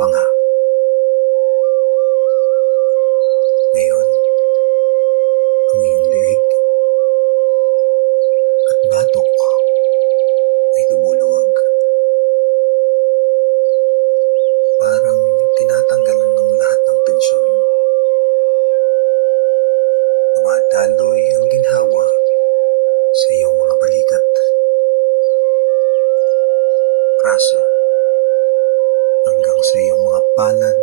帮啊。pangalan.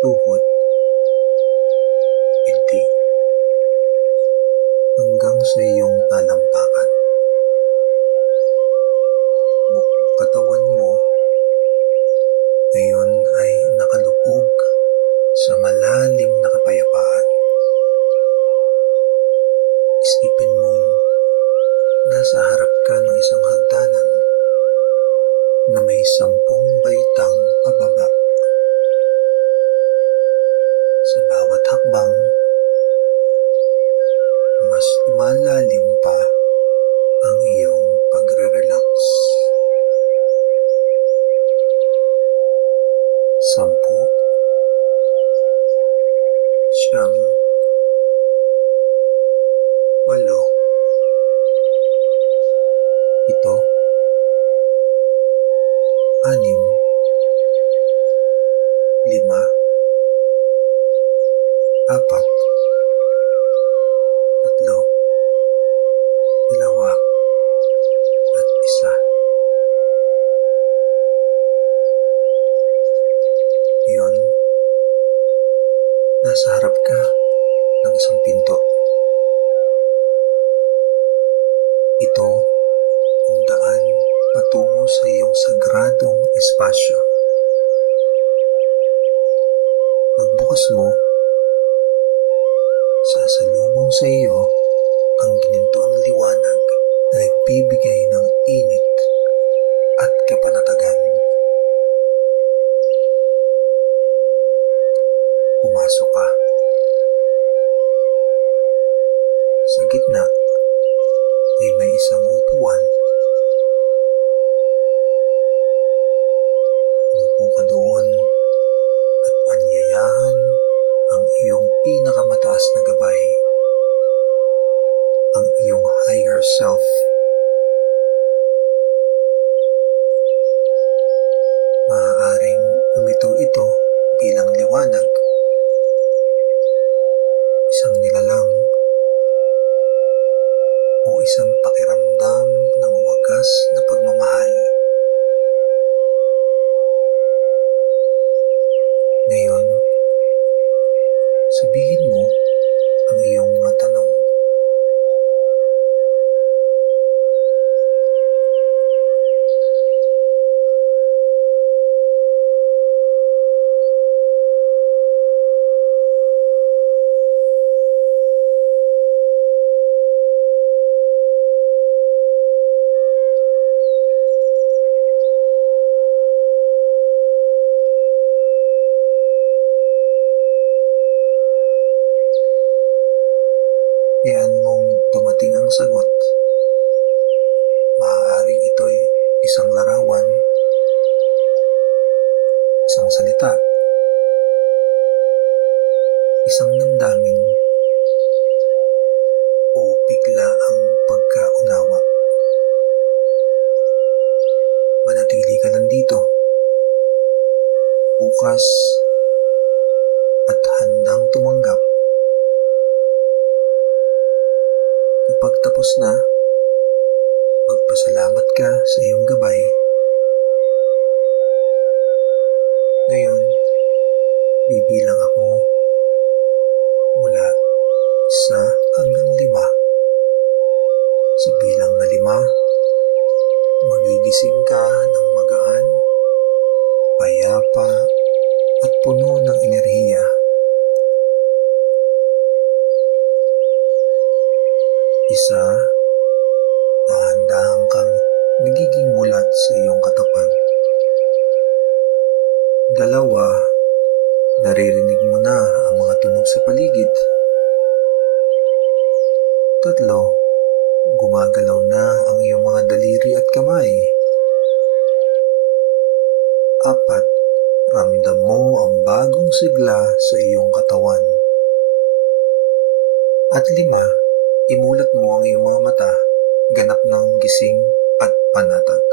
tuhod, iti, hanggang sa iyong talampakan. Buong katawan mo, ngayon ay nakalubog sa malalim na kapayapaan. Isipin mong nasa harap ka ng isang hagdanan na may sampung baitang abang hakbang, mas malalim pa ang iyong pagre-relax. Sampu, siyam, walo, ito, anim, lima, sakradong espasyo. Pagbukas mo, sasalubong sa iyo ang ginintong liwanag na nagbibigay ng init at kapanatagan. Pumasok ka. Sa gitna, ay may isang upuan salita. Isang damdamin o bigla ang pagkaunawa. Manatili ka lang dito. Bukas at handang tumanggap. Kapag tapos na, magpasalamat ka sa iyong gabay Ngayon, bibilang ako mula isa hanggang lima. Sa bilang na lima, magigising ka ng magaan, payapa, at puno ng enerhiya. Isa, dahan-dahan kang nagiging mulat sa iyong katawan. Dalawa, naririnig mo na ang mga tunog sa paligid. Tatlo, gumagalaw na ang iyong mga daliri at kamay. Apat, ramdam mo ang bagong sigla sa iyong katawan. At lima, imulat mo ang iyong mga mata, ganap ng gising at panatag.